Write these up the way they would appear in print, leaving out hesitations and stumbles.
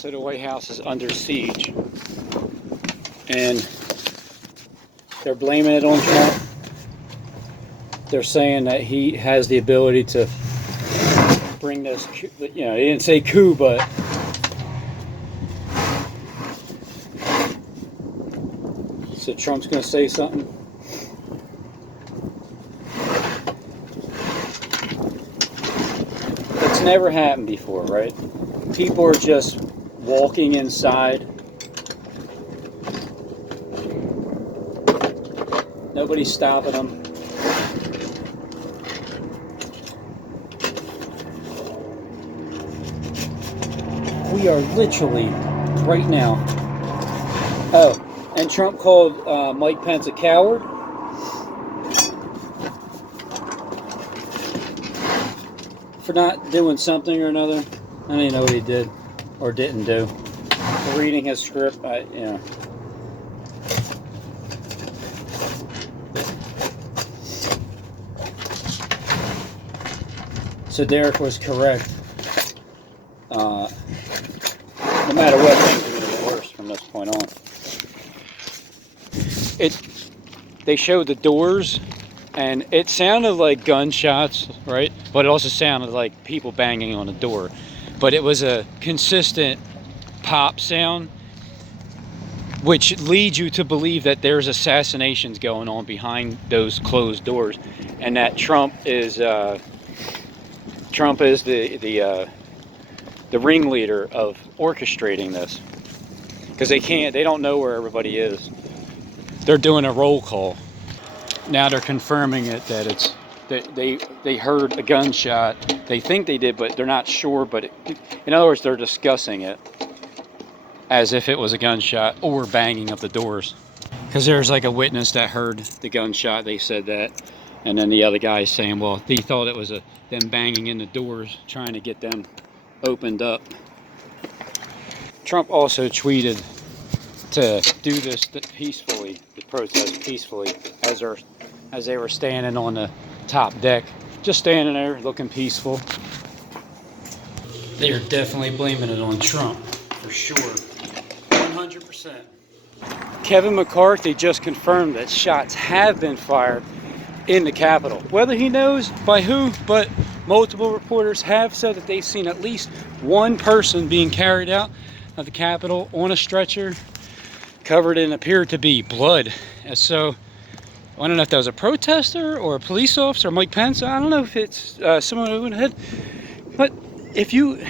So the White House is under siege, and they're blaming it on Trump. They're saying that he has the ability to bring this, you know, they didn't say coup, but so Trump's going to say something. It's never happened before, right? People are just walking inside. Nobody's stopping them. We are literally right now. Oh, and Trump called Mike Pence a coward. For not doing something or another. I don't even know what he did or didn't do. For reading his script, you know. So Derek was correct. No matter what, things are going to get worse from this point on. They showed the doors, and it sounded like gunshots, right? But it also sounded like people banging on the door. But it was a consistent pop sound, which leads you to believe that there's assassinations going on behind those closed doors, and that Trump is the ringleader of orchestrating this, because they don't know where everybody is. They're doing a roll call. Now they're confirming it that they heard a gunshot. They think they did, but they're not sure. But in other words, they're discussing it as if it was a gunshot or banging of the doors. Because there's like a witness that heard the gunshot. They said that, and then the other guy is saying, well, he thought it was them banging in the doors, trying to get them opened up. Trump also tweeted to do this peacefully, the protest peacefully, as they were standing on the top deck, just standing there looking peaceful. They are definitely blaming it on Trump, for sure, 100%. Kevin McCarthy just confirmed that shots have been fired in the Capitol. Whether he knows by who, but multiple reporters have said that they've seen at least one person being carried out of the Capitol on a stretcher, covered in appeared to be blood. And so I don't know if that was a protester or a police officer, Mike Pence. I don't know if it's someone who went ahead. But if you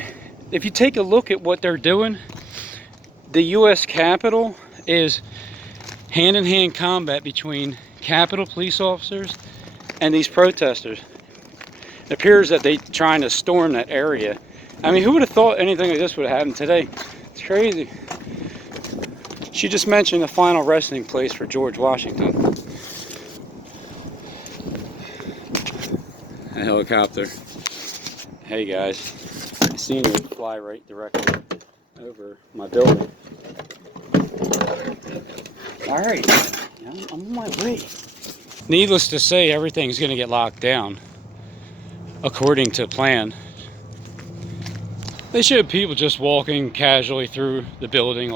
take a look at what they're doing, the U.S. Capitol is hand-in-hand combat between Capitol police officers and these protesters. It appears that they're trying to storm that area. I mean, who would have thought anything like this would have happened today? It's crazy. She just mentioned the final resting place for George Washington. A helicopter. Hey guys, I seen it fly right directly over my building. Alright, I'm on my way. Needless to say, everything's going to get locked down according to plan. They showed people just walking casually through the building,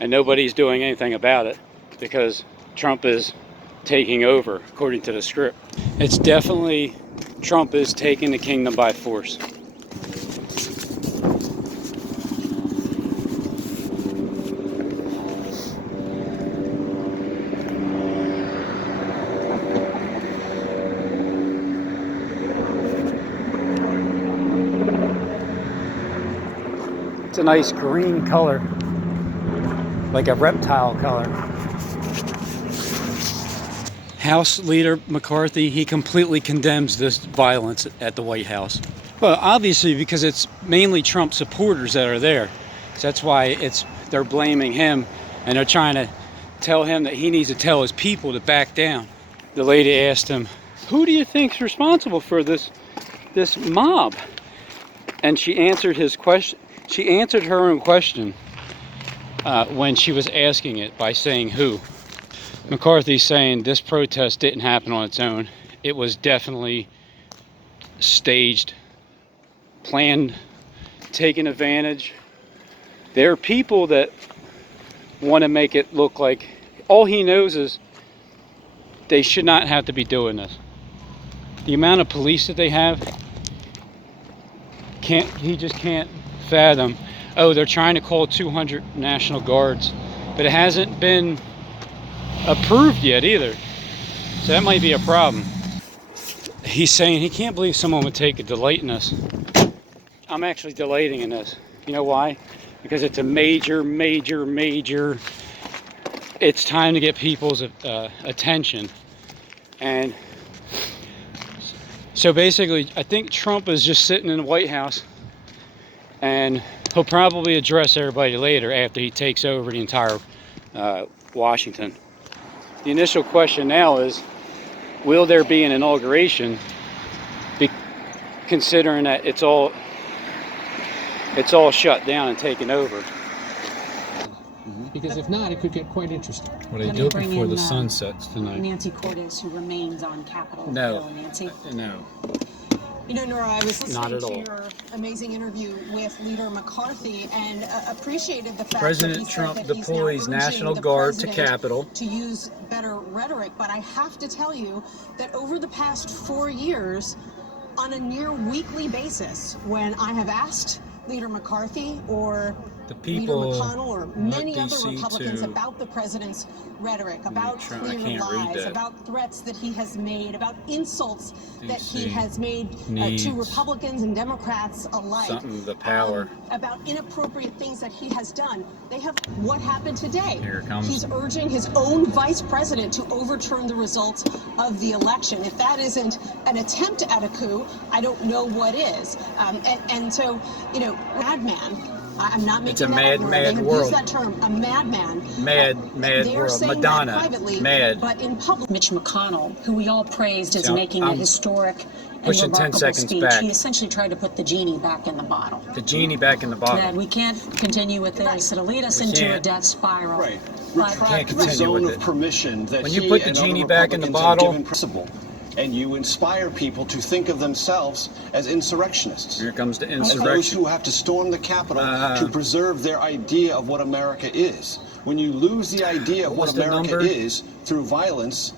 and nobody's doing anything about it because Trump is taking over according to the script. It's definitely Trump is taking the kingdom by force. It's a nice green color, like a reptile color. House Leader McCarthy, he completely condemns this violence at the White House. Well, obviously because it's mainly Trump supporters that are there. So that's why they're blaming him, and they're trying to tell him that he needs to tell his people to back down. The lady asked him, who do you think's responsible for this mob? And she answered his question. She answered her own question when she was asking it by saying who. McCarthy's saying this protest didn't happen on its own. It was definitely staged, planned, taken advantage There are people that want to make it look like all he knows is they should not have to be doing this. The amount of police that they have, he just can't fathom. Oh, they're trying to call 200 National Guards, but it hasn't been approved yet either. So that might be a problem. He's saying he can't believe someone would take a delight in this. I'm actually delighting in this. You know why? Because it's a major, it's time to get people's attention. And so basically, I think Trump is just sitting in the White House, and he'll probably address everybody later after he takes over the entire Washington. The initial question now is, will there be an inauguration, considering that it's all shut down and taken over? Because if not, it could get quite interesting. Well, they do it before the sun sets tonight. Nancy Cordes, who remains on Capitol Hill. Nancy? No. You know, Nora, I was listening to all. your amazing interview with Leader McCarthy and appreciated the fact President that Trump that he's now deploys urging National the Guard to president Capitol to use better rhetoric. But I have to tell you that over the past 4 years, on a near weekly basis, when I have asked Leader McCarthy or The Leader people McConnell or many want other DC Republicans to- about the president's rhetoric, about I clear can't read lies, that. about threats that he has made, about insults that he DC has made needs to Republicans and Democrats alike, something, the power. about inappropriate things that he has done. They have what happened today. Here it comes. He's urging his own vice president to overturn the results of the election. If that isn't an attempt at a coup, I don't know what is. And so, you know, madman. I'm not making It's a that mad, up, Nora. mad They have world. used that term, a madman. Mad They're world. saying Madonna, that privately, mad. but in public. Mitch McConnell, who we all praised as So, making a I'm historic and pushing 10 remarkable seconds speech, back. he essentially tried to put the genie back in the bottle. The genie back in the bottle. That we can't continue with this. It'll lead us We into a can't. death spiral. Right. But Can't The continue zone with of it. permission that When you he put the and genie other back in the Republicans have bottle- given principle, and you inspire people to think of themselves as insurrectionists. Here comes the And those insurrection. who have to storm the Capitol to preserve their idea of what America is. When you lose the idea of What what was the America number? is through violence,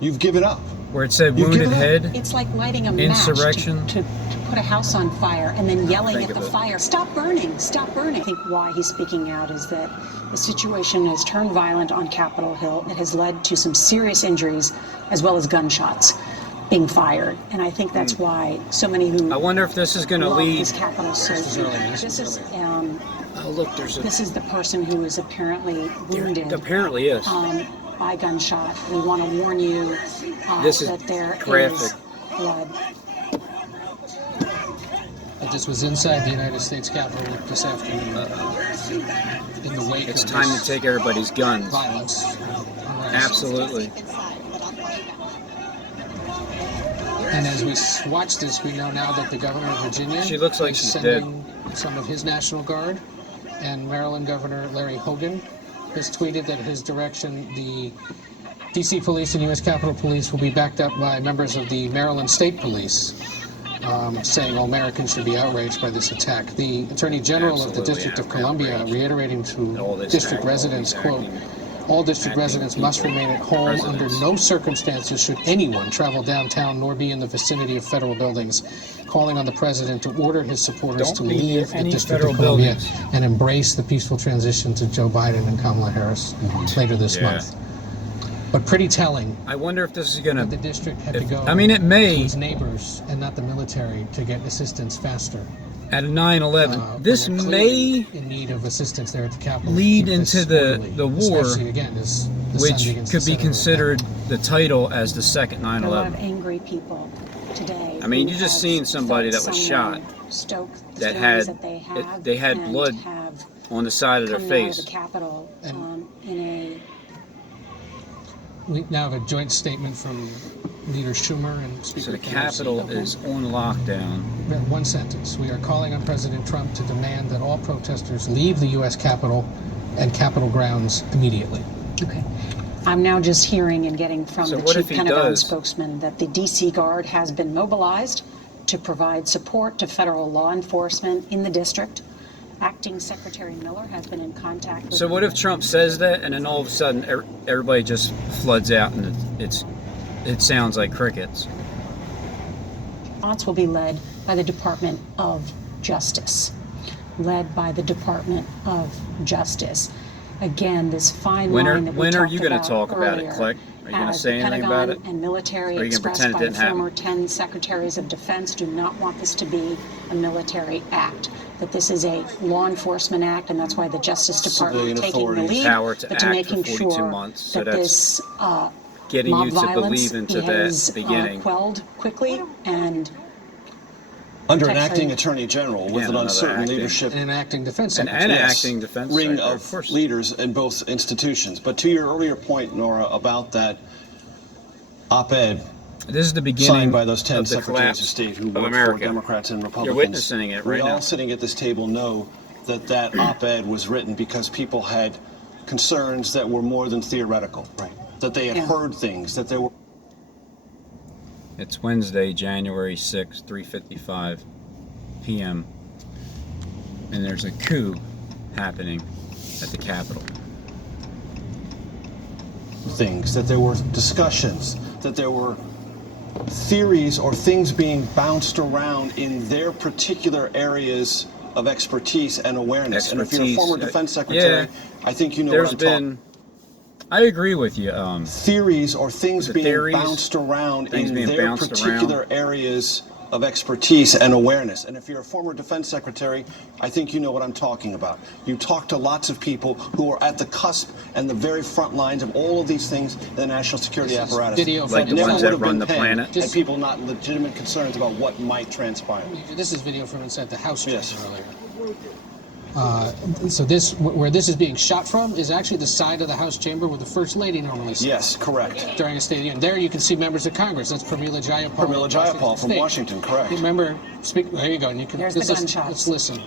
you've given up. Where it said You wounded give it up. head. it's like lighting a match Insurrection. to put a house on fire and then yelling think at the of it. fire, stop burning, stop burning. I think why he's speaking out is that the situation has turned violent on Capitol Hill. It has led to some serious injuries as well as gunshots being fired. And I think that's why so many who I wonder if this is going to love lead. this Capitol so this is Oh, look, there's a. this is the person who is apparently wounded Apparently is. by gunshot. We want to warn you This is that there graphic. is blood. But this was inside the United States Capitol this afternoon. In the wake It's of time this to take everybody's guns. violence. Absolutely. And as we watch this, we know now that the governor of Virginia She looks like is she's sending some of his National Guard, and Maryland Governor Larry Hogan has tweeted that his direction, the D.C. Police and U.S. Capitol Police will be backed up by members of the Maryland State Police, saying all Americans should be outraged by this attack. The Attorney General of the Absolutely District of outraged. Columbia reiterating All to this district acting, residents, all quote, these acting. all district Acting residents people, must remain at home. residents. Under no circumstances should anyone travel downtown nor be in the vicinity of federal buildings, calling on the president to order his supporters Don't to be near leave the any District federal of Columbia buildings. and embrace the peaceful transition to Joe Biden and Kamala Harris later this Yeah. month. But pretty telling I wonder if this is going that the to. district had to go I mean, it to may, its neighbors and not the military to get assistance faster. at 9/11, this When they're may, clearly in need of assistance there at the Capitol. to lead keep this into the orderly, war, especially, again, as the which sun begins could to be set over the considered the title as the second There are a lot of 9/11. angry people today. I mean, who you just have seen somebody felt that was someone shot stoke the that feelings had- that they had and blood have On the side of their come out of face. the Capitol And- in a We now have a joint statement from Leader Schumer and Speaker So the Pelosi. Capitol is on lockdown. One sentence. We are calling on President Trump to demand that all protesters leave the U.S. Capitol and Capitol grounds immediately. okay. I'm now just hearing and getting from So the what Chief if he Pentagon does? spokesman that the D.C. Guard has been mobilized to provide support to federal law enforcement in the district. Acting Secretary Miller has been in contact with... So what if Trump says that and then all of a sudden everybody just floods out and it sounds like crickets? Response will be led by the Department of Justice. Led by the Department of Justice. Again, this fine line that we when are talked you going to about talk about it, earlier, Click? Are you going to as say the anything Pentagon about it? and military Or are you gonna expressed pretend it by didn't the happen? former 10 secretaries of defense do not want this to be a military act. That this is a law enforcement act, and that's why the Justice Department taking the lead, power to but to act making for 42 sure months. So that that's this getting mob you to violence believe into is that beginning. quelled quickly and Under an protects acting our- attorney general with Again, an another uncertain acting. leadership And an acting defense And secretary. acting defense ring secretary, of course. leaders in both institutions. But to your earlier point, Nora, about that op-ed This is the beginning signed by those 10 of the secretaries collapse of state who of work America. for Democrats and Republicans. You're witnessing it right we now. all sitting at this table know that that op-ed was written because people had concerns that were more than theoretical. Right. That they had heard things, that there were... It's Wednesday, January 6th, 3:55 p.m. And there's a coup happening at the Capitol. things, that there were discussions, that there were theories or things being bounced around in their particular areas of expertise and awareness. And if you're a former defense secretary, I think you know what I'm talking. I agree with you. Theories or things being theories, bounced around things in being their bounced particular around. areas of expertise and awareness. And if you're a former defense secretary, I think you know what I'm talking about. You talk to lots of people who are at the cusp and the very front lines of all of these things in the national security This is apparatus. video Like from the Never ones would that have run been the penned planet. had people not legitimate concerns about what might transpire. This is video from inside the House chamber Yes. earlier. So this, where this is being shot from, is actually the side of the House chamber where the First Lady normally sits. Yes, correct. During a State of the Union. There you can see members of Congress. That's Pramila Jayapal. Pramila of Jayapal from State. Washington, correct. Remember, there you go. And you can, There's the gunshots. Let's listen.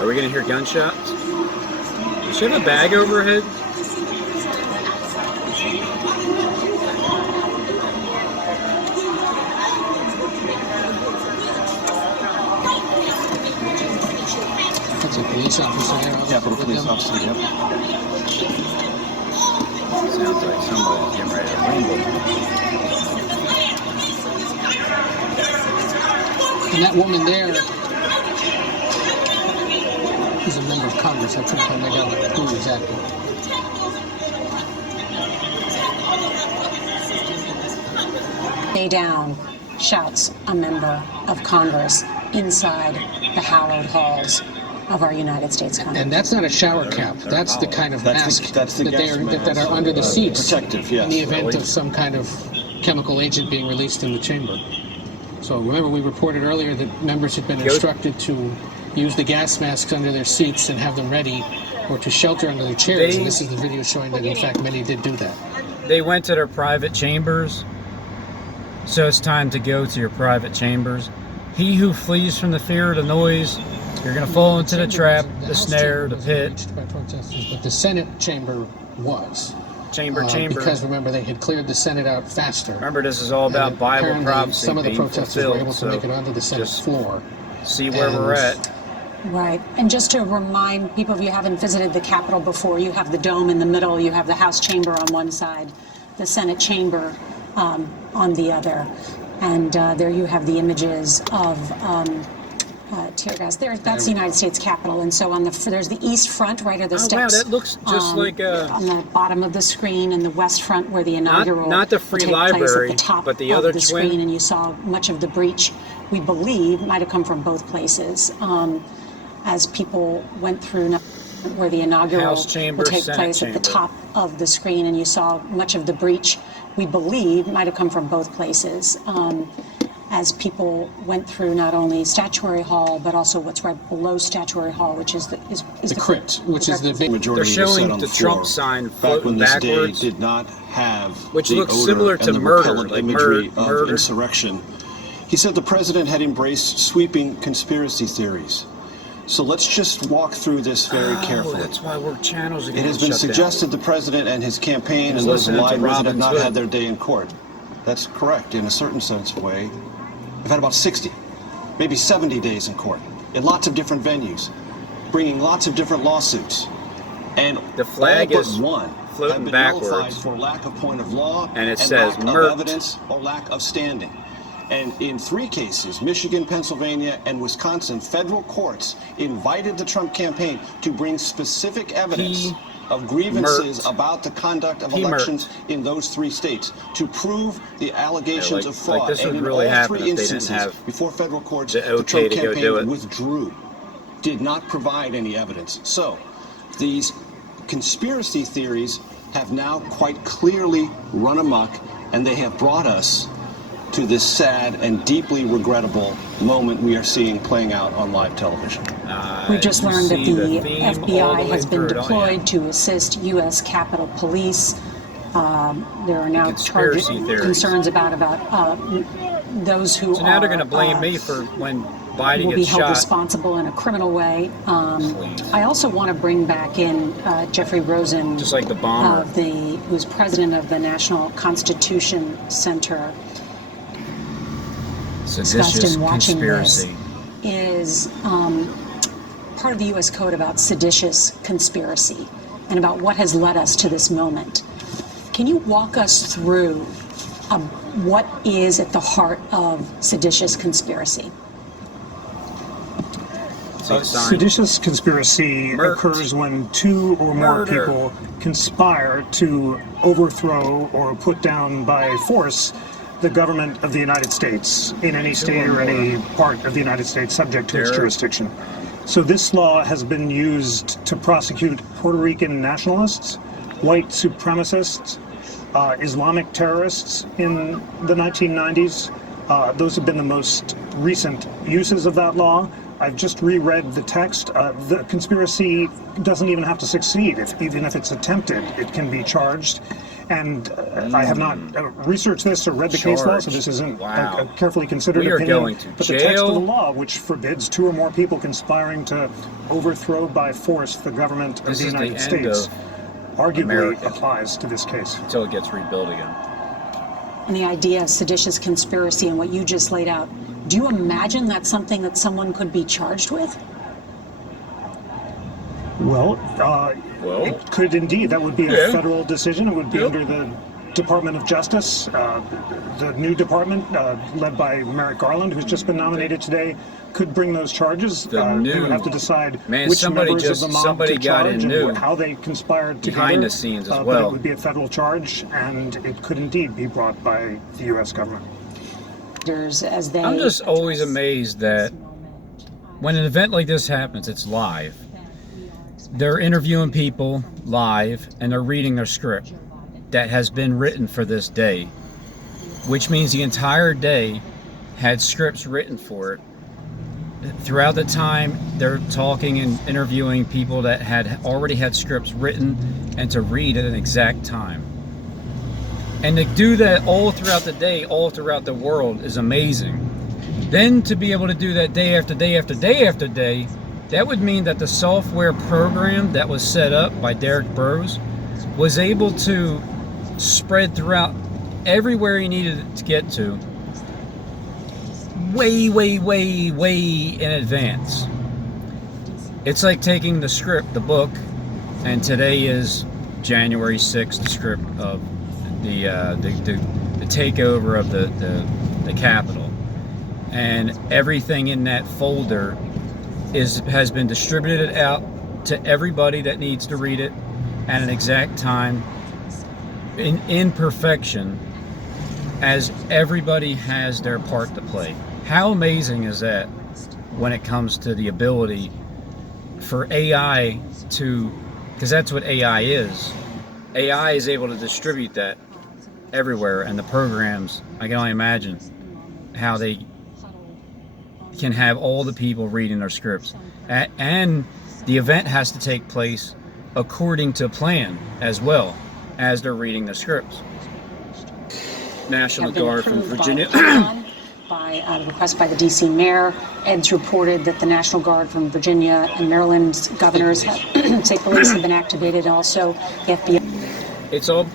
Are we going to hear gunshots? Does she have a bag over her head? That's a police officer there. Capitol with Police them. Officer, yep. Sounds like somebody's getting ready to rumble. And that woman there is a member of Congress. I couldn't quite make out who exactly. Stay down, shouts a member of Congress inside the hallowed halls of our United States Congress. And that's not a shower cap. That's the kind of That's the- mask that's the that, gas that are mask. under the seats Protective, yes. in the event of some kind of chemical agent being released in the chamber. So remember, we reported earlier that members had been instructed to use the gas masks under their seats and have them ready, or to shelter under their chairs. And this is the video showing that, in fact, many did do that. They went to their private chambers, so it's time to go to your private chambers. He who flees from the fear of the noise, you're going to fall into the trap, the House snare, chamber the wasn't pit. reached by protesters, but the Senate chamber was. Chamber. Because remember, they had cleared the Senate out faster. Remember, this is all about And Bible apparently prophecy some of the being protesters were fulfilled, able to so make it onto the Senate just floor. see where And we're at. Right. And just to remind people, if you haven't visited the Capitol before, you have the dome in the middle, you have the House chamber on one side, the Senate chamber on the other. And there you have the images of tear gas. That's the United States Capitol. And so there's the east front, right, or the Oh, wow, steps. that looks just like on the bottom of the screen, and the west front where the inaugural not the will Free take place Library, at the top but the of other the twin. screen, and you saw much of the breach, we believe, might have come from both places. As people went through where the inaugural House chamber, will take Senate place at the chamber. top of the screen, and you saw much of the breach, we believe, might have come from both places. As people went through not only Statuary Hall, but also what's right below Statuary Hall, which is the crypt, which is the big Majority They're was set showing on the floor Trump sign back floating when this backwards, day did not have which the looks odor similar and to the murder, repellent like imagery of murder. insurrection. He said the president had embraced sweeping conspiracy theories. So let's just walk through this very carefully. That's why we're channels are It getting has been shut down. suggested the president and his campaign He's and those listening to libraries that have Robin not Hood. had their day in court That's correct in a certain sense of way. I've had about 60, maybe 70 days in court, in lots of different venues, bringing lots of different lawsuits. And the flag all but is one floating have been nullified backwards, for lack of point of law and it says lack murked. of evidence or lack of standing. And in 3 cases, Michigan, Pennsylvania, and Wisconsin, federal courts invited the Trump campaign to bring specific evidence of grievances about the conduct of elections in those 3 states to prove the allegations of fraud. Like this would and in really all happen 3 if they didn't instances, have before federal courts, the the Trump okay to go do campaign it. withdrew, did not provide any evidence. So these conspiracy theories have now quite clearly run amok, and they have brought us to this sad and deeply regrettable moment we are seeing playing out on live television. We just learned that the FBI has been through it, deployed to assist U.S. Capitol Police. There are now Conspiracy theories. concerns about those who So now they're going to blame me for when Biden will be gets held shot. responsible in a criminal way. I also want to bring back in Jeffrey Rosen, Just like the bomber. who's president of the National Constitution Center. Discussed Seditious in watching conspiracy. this is part of the U.S. Code about seditious conspiracy and about what has led us to this moment. Can you walk us through what is at the heart of seditious conspiracy? Seditious conspiracy occurs when 2 or more people conspire to overthrow or put down by force the government of the United States in any state or any part of the United States subject to its jurisdiction. So this law has been used to prosecute Puerto Rican nationalists, white supremacists, Islamic terrorists in the 1990s. Those have been the most recent uses of that law. I've just reread the text. The conspiracy doesn't even have to succeed. Even if it's attempted, it can be charged. And I have not researched this or read the case law, so this isn't a carefully considered We are opinion. going to but the text of the jail. law, which forbids 2 or more people conspiring to overthrow by force the government of This the is the United end States, of arguably America. applies to this case. Until it gets rebuilt again. And the idea of seditious conspiracy and what you just laid out, do you imagine that's something that someone could be charged with? Well, it could indeed. That would be a federal decision. It would be under the Department of Justice, the new department led by Merrick Garland, who's just been nominated today, could bring those charges. They would have to decide which members of the mob to charge and how they conspired together. Behind the scenes as But well. it would be a federal charge, and it could indeed be brought by the U.S. government. I'm just always amazed that when an event like this happens, it's live. They're interviewing people live, and they're reading their script that has been written for this day, which means the entire day had scripts written for it. Throughout the time, they're talking and interviewing people that had already had scripts written and to read at an exact time. And to do that all throughout the day, all throughout the world is amazing. Then to be able to do that day after day after day after day, that would mean that the software program that was set up by Derek Burrows was able to spread throughout everywhere he needed it to get to way, way, way, way in advance. It's like taking the script, the book, and today is January 6th, the script of the takeover of the Capitol, and everything in that folder has been distributed out to everybody that needs to read it at an exact time in perfection, as everybody has their part to play. How amazing is that when it comes to the ability for AI to, because that's what AI is. AI is able to distribute that everywhere, and the programs, I can only imagine how they can have all the people reading their scripts. And the event has to take place according to plan as well as they're reading the scripts. National Guard from Virginia. By a request by the D.C. mayor, Ed's reported that the National Guard from Virginia and Maryland's governors, state police have been activated. Also, the FBI. It's all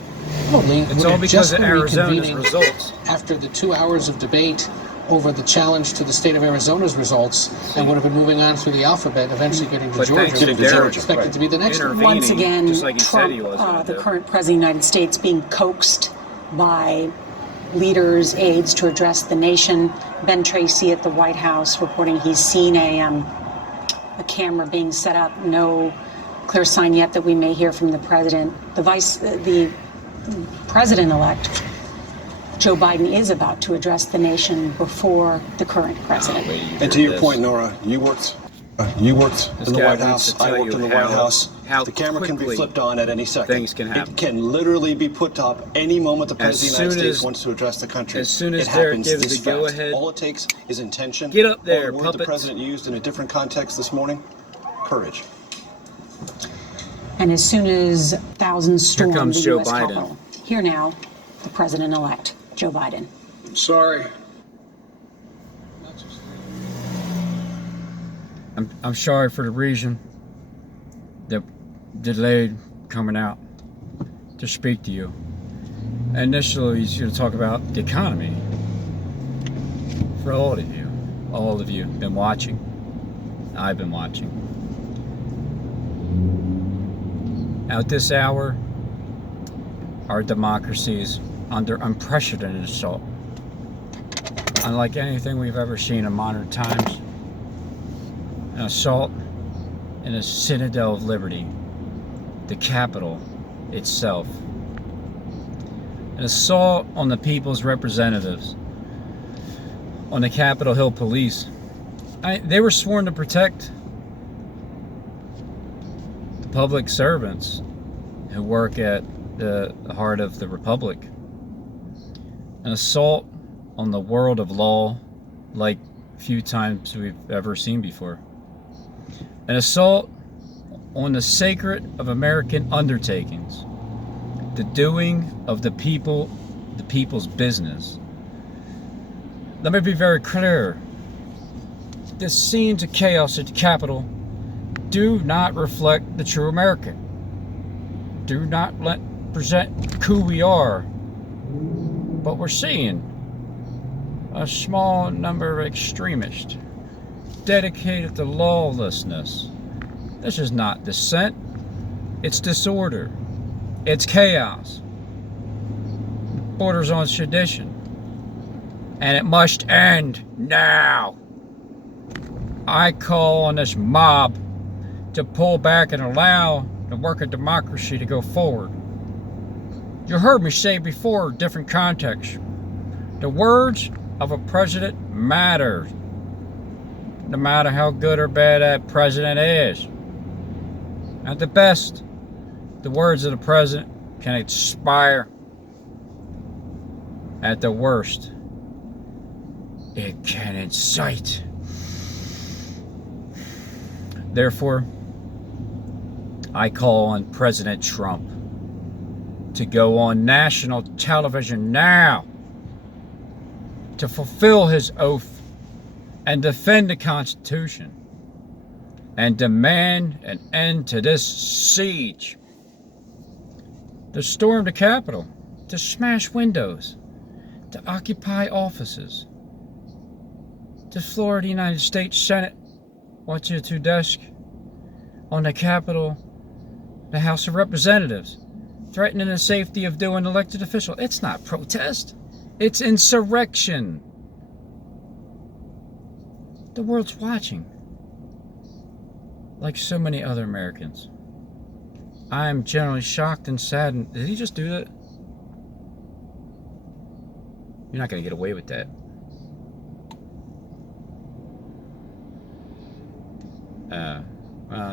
probably It's would all have because just of been Arizona's reconvening results. after the 2 hours of debate over the challenge to the state of Arizona's results, and would have been moving on through the alphabet, eventually getting to But Georgia. thanks to Getting to Derek Georgia, Expected right. to be the next one. intervening, Once again, just like he said Trump, he was gonna the do. current president of the United States, being coaxed by leaders, aides to address the nation. Ben Tracy at the White House reporting he's seen a camera being set up. No clear sign yet that we may hear from the president. The president-elect, Joe Biden, is about to address the nation before the current president. And to your point, Nora, you worked in the guy White wants House. to I tell worked you in the White House. how The camera can be quickly flipped on at any second. things can happen. It can literally be put up any moment the As President of the United soon States as- wants to address the country. as soon as it Derek happens gives this the go fast. ahead, All it takes is intention. get up there, or the word puppets. the President used in a different context this morning, courage. And as soon as thousands storm the comes Joe U.S. Biden. Capitol, here now, the president-elect, Joe Biden. Sorry. I'm sorry for the reason that delayed coming out to speak to you. Initially, he's going to talk about the economy. For all of you been watching. I've been watching. At this hour, our democracy is under unprecedented assault. Unlike anything we've ever seen in modern times, an assault in a citadel of liberty, the Capitol itself. An assault on the people's representatives, on the Capitol Hill police. They were sworn to protect the public servants who work at the heart of the Republic. An assault on the world of law like few times we've ever seen before. An assault on the sacred of American undertakings, the doing of the people, the people's business. Let me be very clear. The scenes of chaos at the Capitol do not reflect the true American. Do not present who we are. But we're seeing a small number of extremists dedicated to lawlessness. This is not dissent. It's disorder. It's chaos. Borders on sedition. And it must end now. I call on this mob to pull back and allow the work of democracy to go forward. You heard me say before, different contexts. The words of a president matter. No matter how good or bad that president is. At the best, the words of the president can expire. At the worst, it can incite. Therefore, I call on President Trump to go on national television now to fulfill his oath and defend the Constitution and demand an end to this siege. To storm the Capitol, to smash windows, to occupy offices, to floor the United States Senate, watch your two desks, on the Capitol, the House of Representatives, threatening the safety of doing elected officials. It's not protest. It's insurrection. The world's watching. Like so many other Americans. I am generally shocked and saddened. Did he just do that? You're not going to get away with that.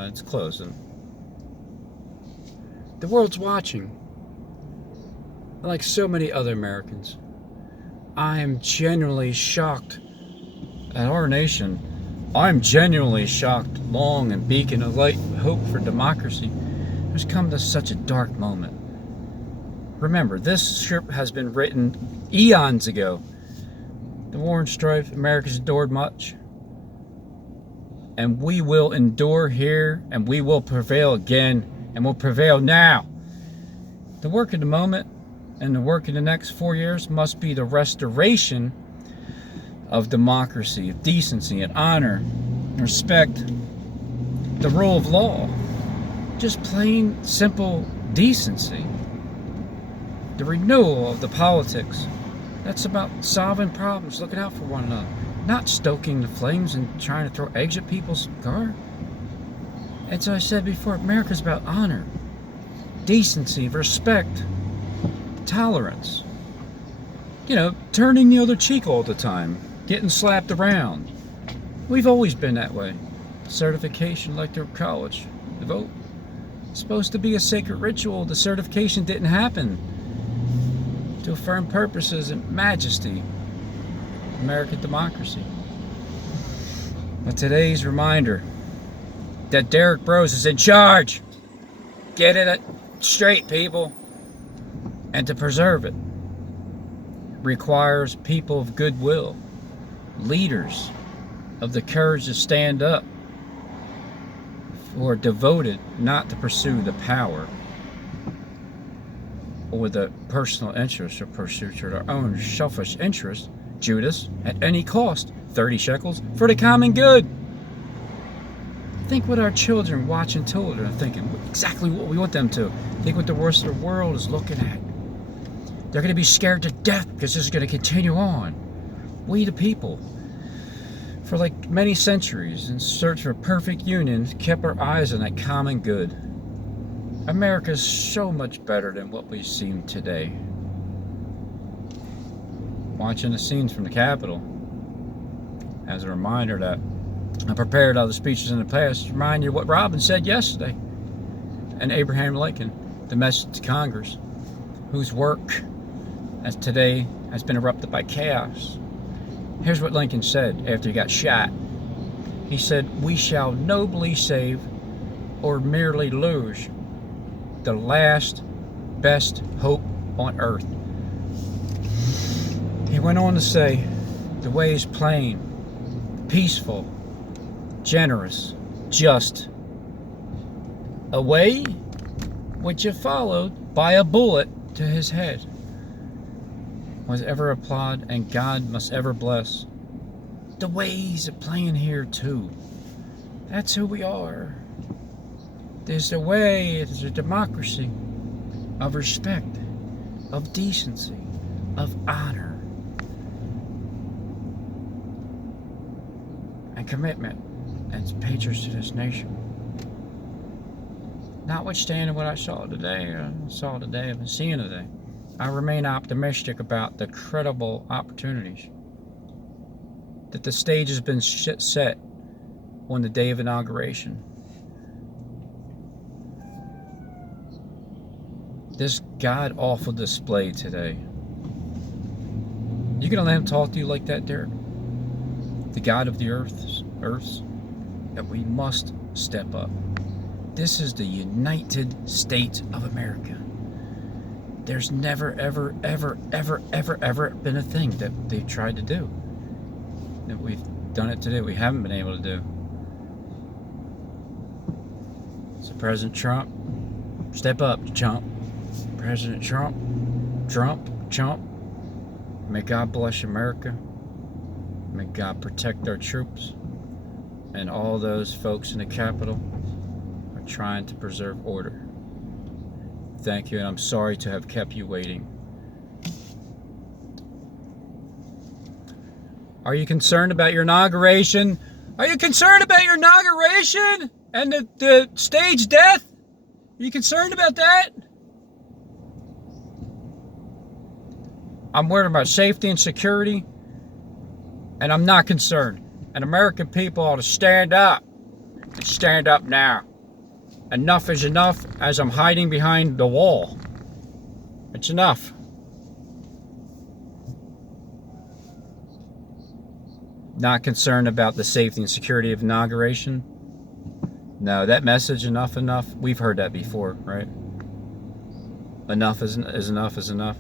It's close. The world's watching. Like so many other Americans. I am genuinely shocked at our nation. I'm genuinely shocked. Long and beacon of light, hope for democracy has come to such a dark moment. Remember, this script has been written eons ago. The war and strife, America's endured much. And we will endure here, and we will prevail again, and will prevail now. The work of the moment and the work in the next 4 years must be the restoration of democracy, of decency, and honor, respect, the rule of law. Just plain, simple decency. The renewal of the politics. That's about solving problems, looking out for one another. Not stoking the flames and trying to throw eggs at people's car. As I said before, America's about honor, decency, respect, tolerance. You know, turning the other cheek all the time, getting slapped around. We've always been that way. Certification, like their college, the vote. It's supposed to be a sacred ritual. The certification didn't happen. To affirm purposes and majesty, American democracy. But today's reminder that Derek Bros is in charge. Get it straight, people. And to preserve it requires people of goodwill, leaders of the courage to stand up, who are devoted not to pursue the power or the personal interest or pursuit of their own selfish interest, Judas, at any cost, 30 shekels, for the common good. Think what our children watching children are thinking, exactly what we want them to. Think what the rest of the world is looking at. They're going to be scared to death because this is going to continue on. We the people, for like many centuries, in search for perfect union, kept our eyes on that common good. America is so much better than what we've seen today. Watching the scenes from the Capitol, as a reminder that I prepared other speeches in the past, remind you what Robin said yesterday, and Abraham Lincoln, the message to Congress, whose work as today has been erupted by chaos. Here's what Lincoln said after he got shot. He said, "We shall nobly save or merely lose the last best hope on earth." He went on to say, the way is plain, peaceful, generous, just. A way which if followed by a bullet to his head was ever applaud, and God must ever bless. The ways of playing here too. That's who we are. There's a way, there's a democracy of respect, of decency, of honor, and commitment as patriots to this nation. Notwithstanding what I saw today, I've been seeing today, I remain optimistic about the credible opportunities that the stage has been set on the day of inauguration. This god-awful display today. You gonna let him talk to you like that, Derek? The God of the earths, that we must step up. This is the United States of America. There's never, ever, ever, ever, ever, ever been a thing that they've tried to do. That we've done it today, we haven't been able to do. So President Trump, step up, chump. President Trump, chump. May God bless America. May God protect our troops and all those folks in the Capitol are trying to preserve order. Thank you, and I'm sorry to have kept you waiting. Are you concerned about your inauguration? Are you concerned about your inauguration and the stage death? Are you concerned about that? I'm worried about safety and security, and I'm not concerned. And American people ought to stand up, and stand up now. Enough is enough, as I'm hiding behind the wall. It's enough. Not concerned about the safety and security of inauguration? No, that message, enough, we've heard that before, right? Enough is enough is enough.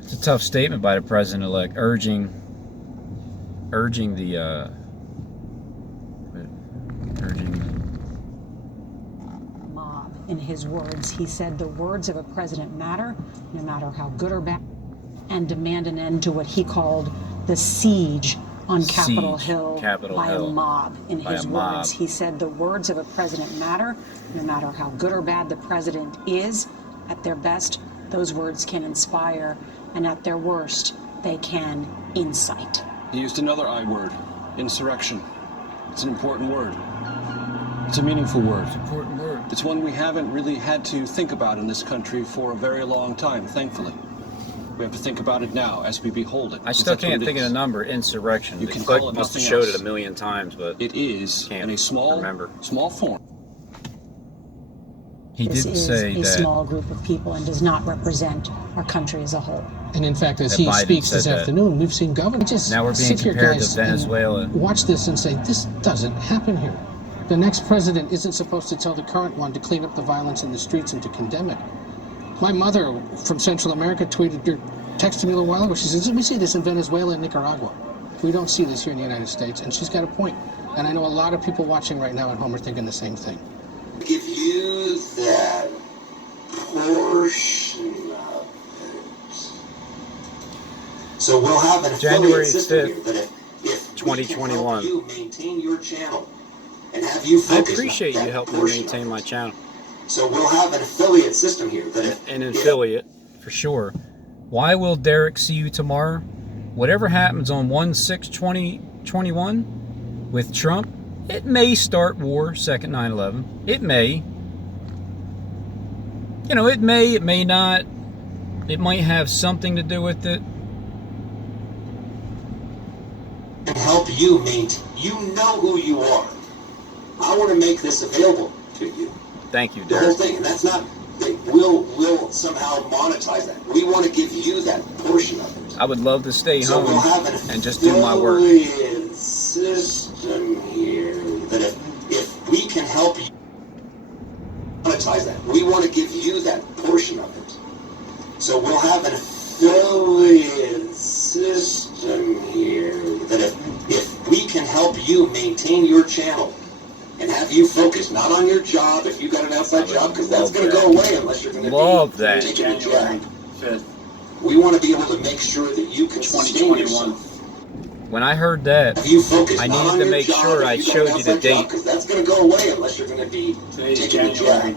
It's a tough statement by the president-elect, urging the in his words. He said the words of a president matter, no matter how good or bad, and demand an end to what he called the siege on Capitol Hill by a mob. In his words, he said the words of a president matter, no matter how good or bad the president is. At their best, those words can inspire, and at their worst, they can incite. He used another I word, insurrection. It's an important word. It's a meaningful word. It's an important word. It's one we haven't really had to think about in this country for a very long time, thankfully. We have to think about it now as we behold it. I still can't think of the number, insurrection. You can Click call it must have nothing showed else. it a million times, but it is in a small form. He This did is say a that small group of people and does not represent our country as a whole. And in fact, as That he Biden speaks said this that. afternoon, we've seen governors just now we're being sit here, compared to guys, and Venezuela. watch this and say, this doesn't happen here. The next president isn't supposed to tell the current one to clean up the violence in the streets and to condemn it. My mother from Central America texted me a little while ago. She says, we see this in Venezuela and Nicaragua. We don't see this here in the United States. And she's got a point. And I know a lot of people watching right now at home are thinking the same thing. Give you that portion of it. So we'll have an January affiliate system 5th, here that if 2021. we can help you maintain your channel and have you I focus appreciate on you that helping me portion maintain of my it. channel. So we'll have an affiliate system here that An affiliate, for sure. Why will Derek see you tomorrow? Whatever happens on 1/6/2021 with Trump, it may start war, second 9/11. It may. You know, it may not. It might have something to do with it. can help you maintain. You know who you are. I want to make this available to you. Thank you, The whole Derek. thing, and that's not. We'll somehow monetize that. We want to give you that portion of it. I would love to stay So we'll home have an and just do my work. affiliate system here that if we can help you monetize that, we want to give you that portion of it. So we'll have an affiliate system here that if we can help you maintain your channel and have you focus not on your job if you got an outside job, because that's going to go away unless you're going to Love be that. taking a job. We want to be able to make sure that you can sustain yourself. When I heard that, Have you focused I not needed on to your make job sure if I you got showed an you the outside job, date. because that's going to go away unless you're going to be taking a job.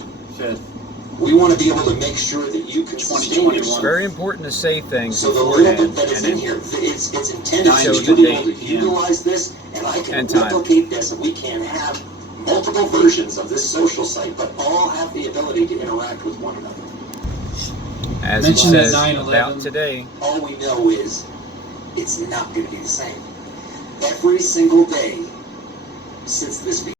We want to be able to make sure that you can sustain It's yourself. very important to say things So the little beforehand. bit that is and in then here, it's intended show for you to the be able to date utilize this, and I can and time. replicate this, and we can have multiple versions of this social site, but all have the ability to interact with one another. As he Mention that says 9/11. about today, All we know is it's not going to be the same. Every single day since this began.